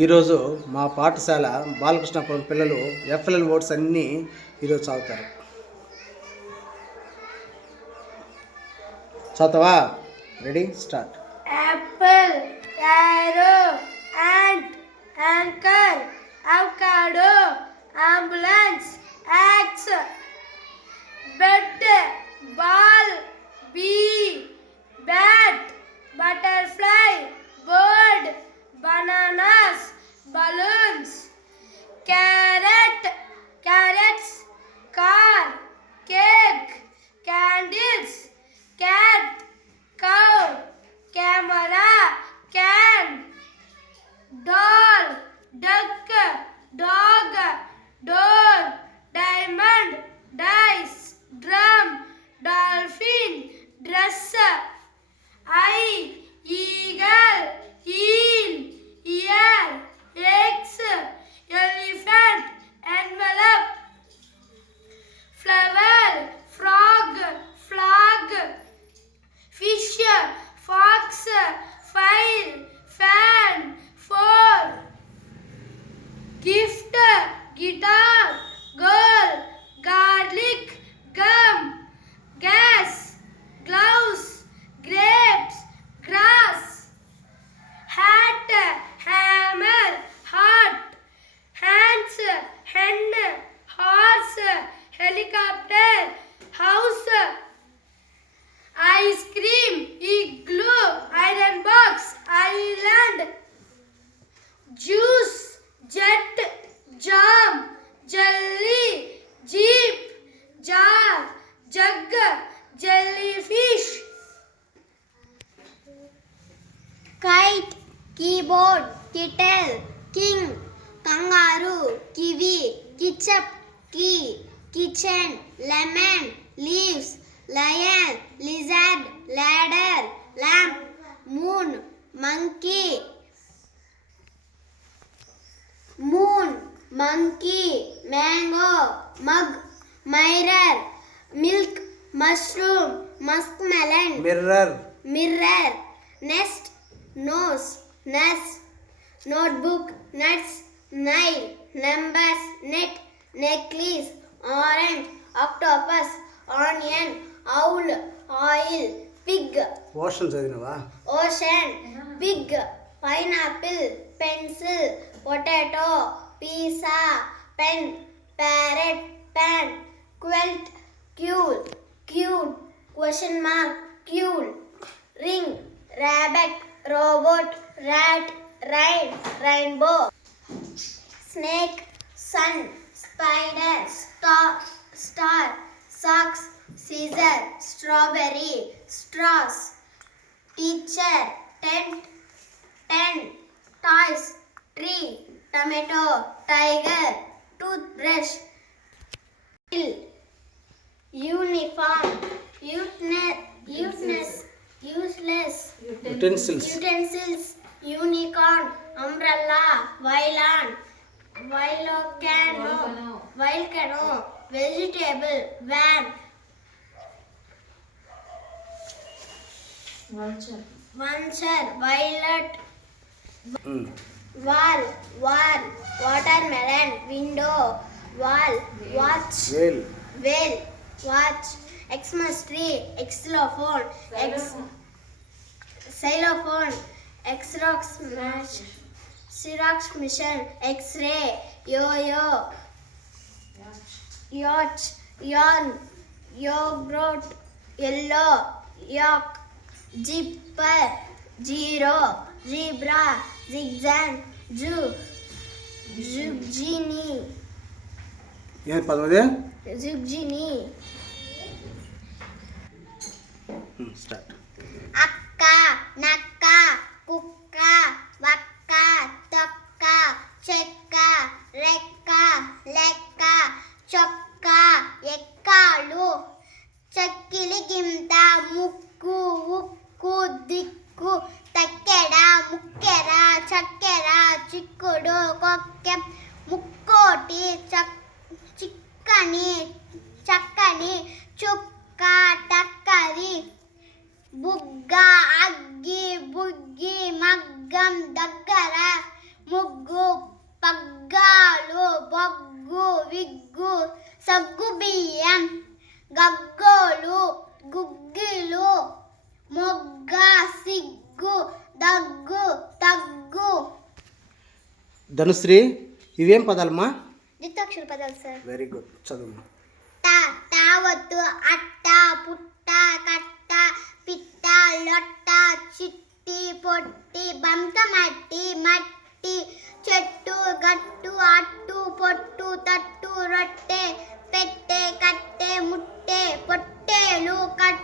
ఈరోజు మా పాఠశాల బాలకృష్ణపురం పిల్లలు ఎఫ్ఎల్ఎన్ ఓట్స్ అన్నీ ఈరోజు చదువుతారు. చదువుతావా? Ready? Start. Apple carrot ant anchor avocado ambulance axe bed ball warehouse ice cream igloo iron box island juice jet jam jelly jeep jar jug jellyfish kite keyboard kittle king kangaroo kiwi ketchup key kitchen, lemon, leaves, lion, lizard, ladder, lamp, moon, monkey, moon, monkey, mango, mug, mirror, milk, mushroom, muskmelon, mirror, mirror, nest, nose, nest, notebook, nuts, nail, numbers, net, necklace, orange, octopus, onion, owl, oil, pig, ocean చదివినవా ocean, pig, pineapple, pencil, potato, pizza, pen, parrot, pan, quilt, cule, cute, question mark, cule, ring, rabbit, robot, rat, rain, rainbow, snake, sun, spider, stock, star, socks, scissor, strawberry, straws, teacher, tent, tent, toys, tree, tomato, tiger, toothbrush, till, uniform, useless, uteness, useless, utensils, utensils, unicorn, umbrella, violin, violocano. Volcano, vegetable, van, vulture, violet, hmm. wall, wall, watermelon, window, wall, watch, whale whale, watch, Xmas tree, xylophone, X, xylophone, Xerox smash, Xerox machine, X-ray, yo-yo, yak, zipper, zero, zebra, zigzag, zoo, zucchini, ఏం పదమది zucchini. Start అక్క నక్క కుక్క చక్కని చక్కని చుక్క టక్కరి బుగ్గ అగ్గి బుగ్గి మగ్గం దగ్గర ముగ్గు పగ్గాలు బొగ్గు విగ్గు సగ్గు బియ్యం గగ్గోలు గుగ్గిలు మొగ్గ సిగ్గు దగ్గు తగ్గు. ధనుశ్రీ ఇవేం పదాలమ్మా? ద్వితాక్షర పదాలు సార్ వెరీ గుడ్ చదువు. త తావత్తు అట్ట పుట్ట కట్ట పిట్ట లొట్ట చిట్టి పొట్టి బంక మట్టి మట్టి చెట్టు గట్టు అట్టు పొట్టు తట్టు రొట్టె పెట్టె కట్టె ముట్టె పొట్టేలు కట్టు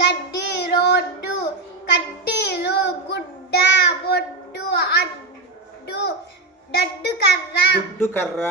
గడ్డి రోడ్డు కడ్డీలు గుడ్డ బొడ్డు అడ్డు దడ్డు కర్ర కర్ర. దుడ్డు కర్ర.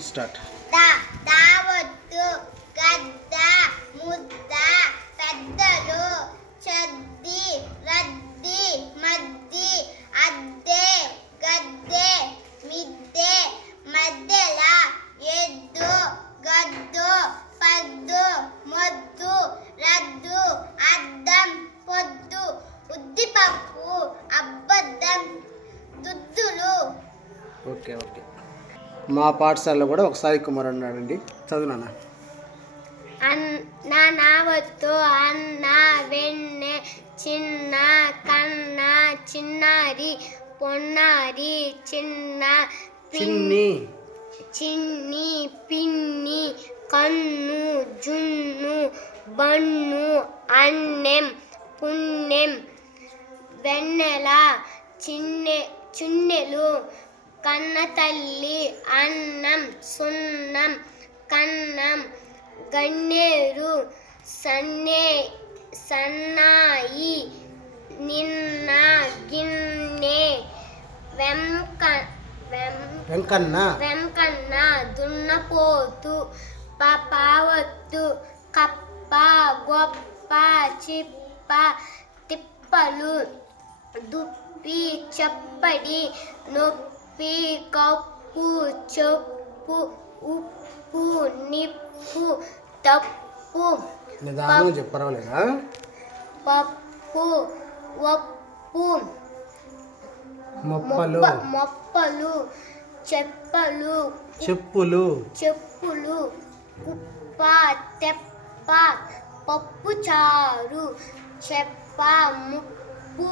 స్టార్ట్ మా పాఠశాలలో కూడా ఒక సాయి కుమార్ ఉన్నాడండి చదువు నాన్న. అన్న నావత్తు అన్న వెన్నె చిన్న కన్న చిన్నారి పొన్నారి చిన్న పిన్- చిన్ని. చిన్ని పిన్ని కన్ను జున్ను బన్ను అన్నెం పుణ్యం వెన్నెల చిన్నె చున్నెలు కన్న తల్లి అన్నం సున్నం కన్నం గన్నేరు సన్నే సన్నాయి నిన్న గిన్నె వెంక వెం వెంకన్న. వెంకన్న దున్నపోతు పావత్తు కప్ప గొప్ప చిప్ప తిప్పలు దుప్పి చెప్పడి నొప్పి కప్పు చెప్పు ఉప్పు నిప్పు తప్పు నిదానం చెప్పు పర్వాలేదా పప్పు ఒప్పు మొప్పలు. మొప్ప మొప్పలు చెప్పలు చెప్పులు. చెప్పులు కుప్ప తెప్ప పప్పు చారు చెప్ప ముప్పు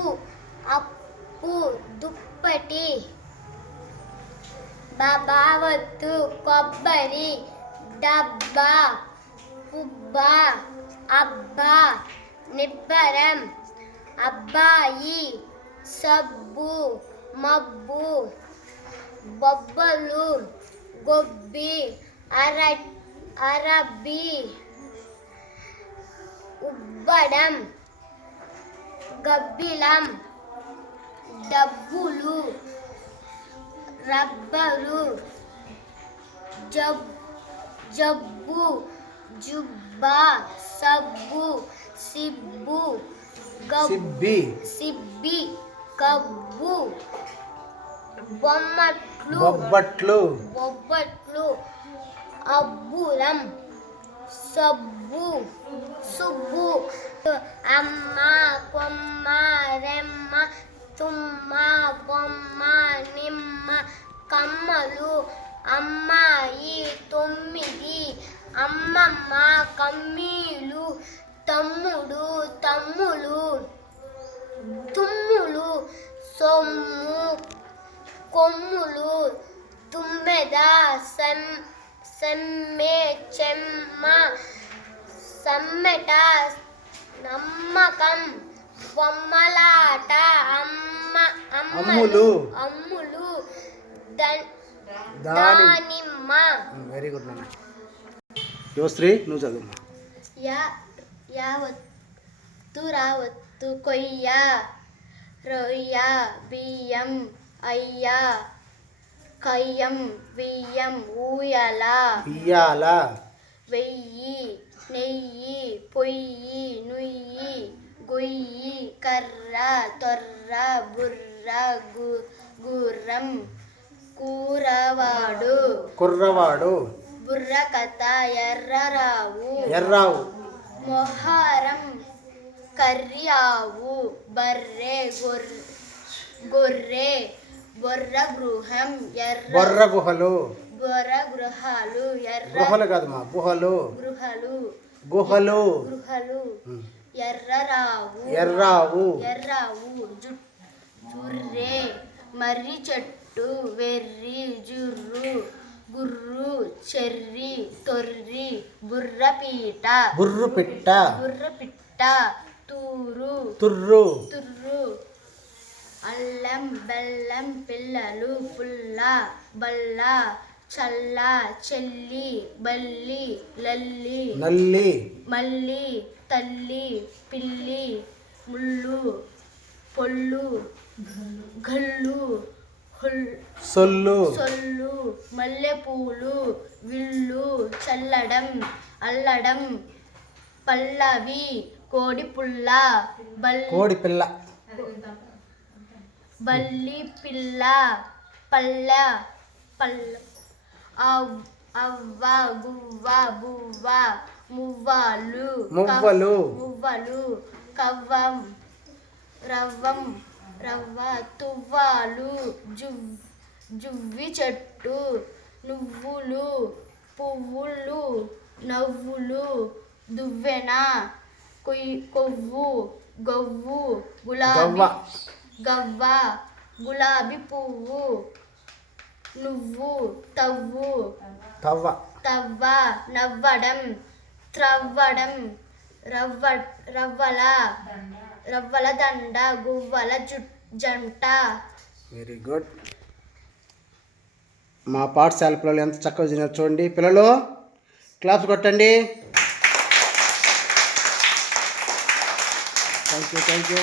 అప్పు దుప్పటి బాబావత్తు కొబ్బరి డబ్బా పుబ్బ అబ్బా నిబ్బరం అబ్బాయి సబ్బు మబ్బు బొబ్బలు గొబ్బి అర అరబి ఉబ్బడం గబ్బిలం డబ్బులు రబ్బరు జబ్ జబ్బు జుబ్బా సబ్బు సిబ్బు గబ్బు సిబ్బి సిబ్బి కబ్బు బొమ్మట్లు బొబ్బట్లు బొబ్బట్లు అబ్బురం సబ్బు సుబ్బు అమ్మ కొమ్మ రెమ్మ తుమ్మ బొమ్మ నిమ్మ కమ్మలు. అమ్మాయి తొమ్మిది. అమ్మమ్మ కమ్మీలు. తమ్ముడు తమ్ములు. తుమ్ములు. సొమ్ము. కొమ్ములు. తుమ్మెద సెమ్ సెమ్మె చెమ్మ. సమ్మెట నమ్మకం. బొమ్మలాట అమ్మ అమ్మలు అమ్ములు. దానిమ్మ. వెరీ గుడ్ నాన్న. యువశ్రీ నువ్వు చదువు. యా యావత్తు రావత్తు కొయ్య రొయ్య బియ్యం అయ్య కయ్యం బియ్యం ఊయల ఇయ్యాల. వెయ్యి నెయ్యి పొయ్యి నుయ్యి గొయ్యి కర్ర తొర్ర బుర్ర గు గుర్రం కూరవాడు కుర్రవాడు బుర్ర కథ ఎర్రరావు ఎర్రావు మొహరం కర్రి ఆవు బర్రె గొర్రె గొర్రె బొర్ర గృహం ఎర్ర బొర్ర గుహలు బొర్ర గృహాలు ఎర్ర గుహలు కాదమ్మా గుహలు. గృహలు గుహలు. గృహలు. ఉమ్. ఎర్రరావు. ఎర్రావు ఎర్రావు జుర్రె. మర్రి చెట్టు వెర్రి జుర్రు. గుర్రు చెర్రి తొర్రి. బుర్రపీట. బుర్రు పిట్ట బుర్ర పిట్ట తూరు. తుర్రు. తుర్రు. అల్లం బెల్లం పిల్లలు పుల్ల బల్ల చల్ల చెల్లి బల్లి లల్లి. నల్లి మల్లి. తల్లి పిల్లి ముళ్ళు పొల్లు గల్లు హుల్ సొల్లు. సొల్లు మల్లెపూలు విల్లు చల్లడం అల్లడం పల్లవి కోడి పుల్ల కోడి పిల్ల బల్లి పిల్ల పల్ల పల్ల అవ్- అవ్వ గువ్వ బువ్వ మువ్వాలు. మువ్వలు. మువ్వలు. కవ్వం. రవ్వం. రవ్వ. తువ్వాలు. జువ్ జువ్వి చెట్టు. నువ్వులు. పువ్వులు. నవ్వులు. దువ్వెన. కొయ్ కొవ్వు. గవ్వు. గులాబీ. గవ్వ. గవ్వ. గులాబీ పువ్వు. నువ్వు. తవ్వు. తవ్వ. తవ్వ. నవ్వడం. త్రవ్వడం రవ్వ రవ్వల రవ్వల దండ గువ్వల జు జంట. వెరీ గుడ్ మా పాఠశాల పిల్లలు ఎంత చక్కగా చదివారు చూడండి. పిల్లలు క్లాప్స్ కొట్టండి. Thank you thank you